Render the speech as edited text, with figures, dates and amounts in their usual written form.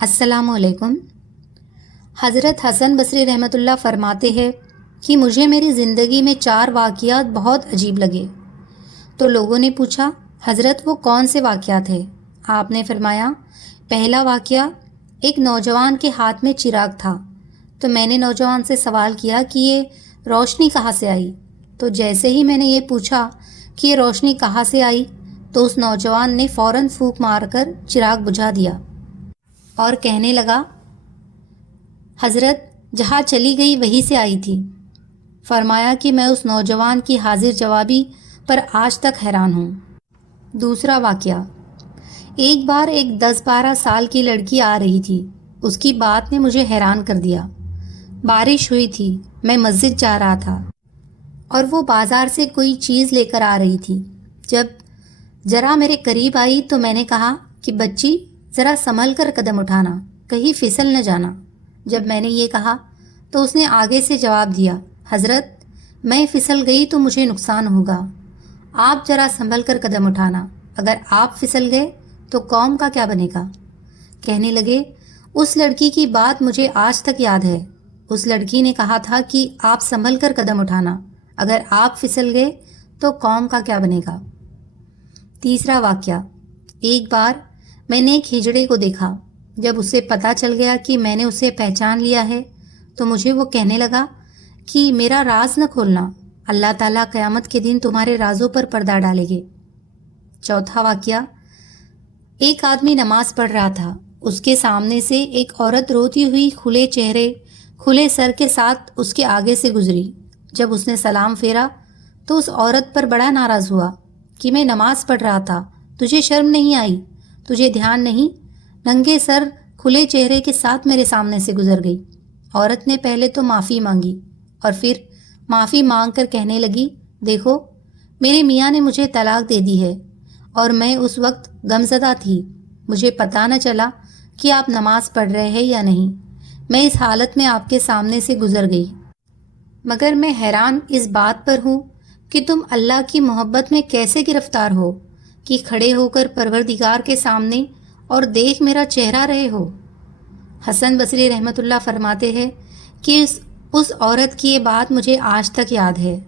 السلام علیکم۔ حضرت حسن بصری رحمۃ اللہ فرماتے ہیں کہ مجھے میری زندگی میں 4 واقعات بہت عجیب لگے۔ تو لوگوں نے پوچھا حضرت وہ کون سے واقعات ہیں؟ آپ نے فرمایا پہلا واقعہ، ایک نوجوان کے ہاتھ میں چراغ تھا، تو میں نے نوجوان سے سوال کیا کہ یہ روشنی کہاں سے آئی؟ تو جیسے ہی میں نے یہ پوچھا کہ یہ روشنی کہاں سے آئی تو اس نوجوان نے فوراً پھونک مار کر چراغ بجھا دیا اور کہنے لگا حضرت جہاں چلی گئی وہیں سے آئی تھی۔ فرمایا کہ میں اس نوجوان کی حاضر جوابی پر آج تک حیران ہوں۔ دوسرا واقعہ، ایک بار ایک 10-12 سال کی لڑکی آ رہی تھی، اس کی بات نے مجھے حیران کر دیا۔ بارش ہوئی تھی، میں مسجد جا رہا تھا اور وہ بازار سے کوئی چیز لے کر آ رہی تھی۔ جب ذرا میرے قریب آئی تو میں نے کہا کہ بچی ذرا سنبھل کر قدم اٹھانا، کہیں پھسل نہ جانا۔ جب میں نے یہ کہا تو اس نے آگے سے جواب دیا حضرت میں پھسل گئی تو مجھے نقصان ہوگا، آپ ذرا سنبھل کر قدم اٹھانا، اگر آپ پھسل گئے تو قوم کا کیا بنے گا؟ کہنے لگے اس لڑکی کی بات مجھے آج تک یاد ہے، اس لڑکی نے کہا تھا کہ آپ سنبھل کر قدم اٹھانا، اگر آپ پھسل گئے تو قوم کا کیا بنے گا؟ تیسرا واقعہ، ایک بار میں نے ایک ہجڑے کو دیکھا، جب اسے پتہ چل گیا کہ میں نے اسے پہچان لیا ہے تو مجھے وہ کہنے لگا کہ میرا راز نہ کھولنا، اللہ تعالیٰ قیامت کے دن تمہارے رازوں پر پردہ ڈالیں گے۔ چوتھا واقعہ، ایک آدمی نماز پڑھ رہا تھا، اس کے سامنے سے ایک عورت روتی ہوئی کھلے چہرے کھلے سر کے ساتھ اس کے آگے سے گزری۔ جب اس نے سلام پھیرا تو اس عورت پر بڑا ناراض ہوا کہ میں نماز پڑھ رہا تھا، تجھے شرم نہیں آئی، تجھے دھیان نہیں، ننگے سر کھلے چہرے کے ساتھ میرے سامنے سے گزر گئی۔ عورت نے پہلے تو معافی مانگی اور پھر معافی مانگ کر کہنے لگی دیکھو میرے میاں نے مجھے طلاق دے دی ہے اور میں اس وقت غمزدہ تھی، مجھے پتہ نہ چلا کہ آپ نماز پڑھ رہے ہیں یا نہیں، میں اس حالت میں آپ کے سامنے سے گزر گئی، مگر میں حیران اس بات پر ہوں کہ تم اللہ کی محبت میں کیسے گرفتار ہو کہ کھڑے ہو کر پروردگار کے سامنے اور دیکھ میرا چہرہ رہے ہو۔ حسن بصری رحمۃ اللہ فرماتے ہیں کہ اس عورت کی یہ بات مجھے آج تک یاد ہے۔